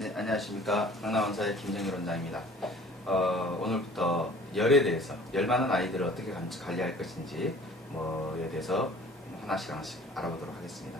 네, 안녕하십니까. 강남원사의 김정일 원장입니다. 어, 오늘부터 열에 대해서, 열 많은 아이들을 어떻게 관- 관리할 것인지, 뭐에 대해서 하나씩 하나씩 알아보도록 하겠습니다.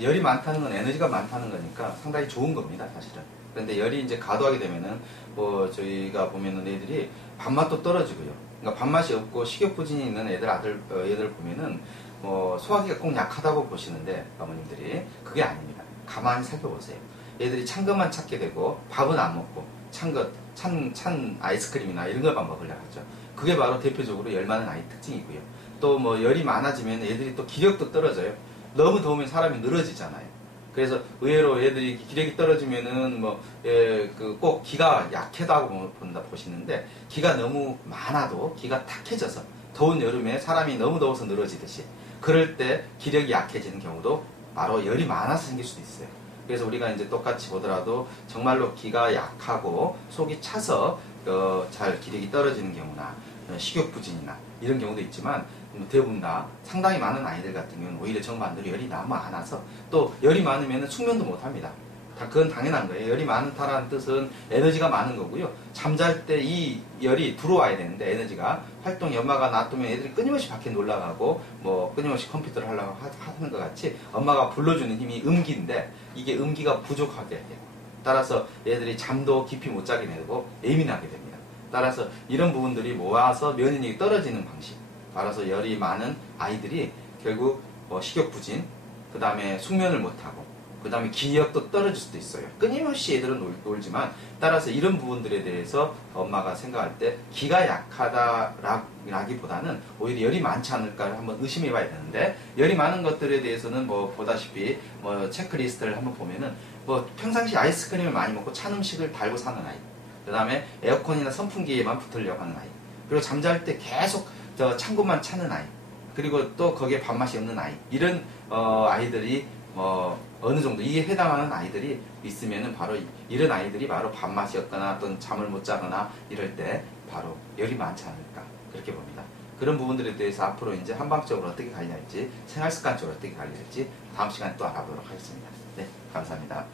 열이 많다는 건 에너지가 많다는 거니까 상당히 좋은 겁니다, 사실은. 그런데 열이 이제 과도하게 되면은, 뭐, 저희가 보면은 애들이 밥맛도 떨어지고요. 그러니까 밥맛이 없고 식욕부진이 있는 애들, 아들, 어, 애들 보면은, 뭐, 소화기가 꼭 약하다고 보시는데, 어머님들이. 그게 아닙니다. 가만히 살펴보세요. 얘들이 찬 것만 찾게 되고 밥은 안 먹고 찬 것, 찬, 찬 아이스크림이나 이런 것만 먹으려고 하죠. 그게 바로 대표적으로 열 많은 아이 특징이고요. 또 뭐 열이 많아지면 얘들이 또 기력도 떨어져요. 너무 더우면 사람이 늘어지잖아요. 그래서 의외로 얘들이 기력이 떨어지면은 뭐, 예, 그꼭 기가 약하다고 본다 보시는데 기가 너무 많아도 기가 탁해져서 더운 여름에 사람이 너무 더워서 늘어지듯이 그럴 때 기력이 약해지는 경우도 바로 열이 많아서 생길 수도 있어요. 그래서 우리가 이제 똑같이 보더라도 정말로 기가 약하고 속이 차서 어, 잘 기력이 떨어지는 경우나 어, 식욕부진이나 이런 경우도 있지만 뭐 대부분 다 상당히 많은 아이들 같은 경우는 오히려 정반대로 열이 너무 많아서 또 열이 많으면 숙면도 못합니다. 다 그건 당연한 거예요. 열이 많다라는 뜻은 에너지가 많은 거고요. 잠잘 때 이 열이 들어와야 되는데 에너지가 활동 연마가 놔두면 애들이 끊임없이 밖에 놀러가고 뭐 끊임없이 컴퓨터를 하려고 하- 하는 것 같이 엄마가 불러주는 힘이 음기인데 이게 음기가 부족하게 되고 따라서 애들이 잠도 깊이 못 자게 되고 예민하게 됩니다. 따라서 이런 부분들이 모아서 면역력이 떨어지는 방식. 따라서 열이 많은 아이들이 결국 뭐 식욕 부진, 그 다음에 숙면을 못하고, 그 다음에 기력도 떨어질 수도 있어요. 끊임없이 애들은 놀, 지만 따라서 이런 부분들에 대해서 엄마가 생각할 때 기가 약하다라기보다는 오히려 열이 많지 않을까를 한번 의심해 봐야 되는데 열이 많은 것들에 대해서는 뭐 보다시피 뭐 체크리스트를 한번 보면은 뭐 평상시 아이스크림을 많이 먹고 찬 음식을 달고 사는 아이 그 다음에 에어컨이나 선풍기에만 붙으려고 하는 아이 그리고 잠잘 때 계속 저 창고만 차는 아이 그리고 또 거기에 밥맛이 없는 아이 이런 어, 아이들이 뭐 어느 정도 이에 해당하는 아이들이 있으면은 바로 이- 이런 아이들이 바로 밥맛이 없거나 어떤 잠을 못 자거나 이럴 때 바로 열이 많지 않을까 그렇게 봅니다. 그런 부분들에 대해서 앞으로 이제 한방적으로 어떻게 관리할지 생활 습관적으로 어떻게 관리할지 다음 시간에 또 알아보도록 하겠습니다. 네, 감사합니다.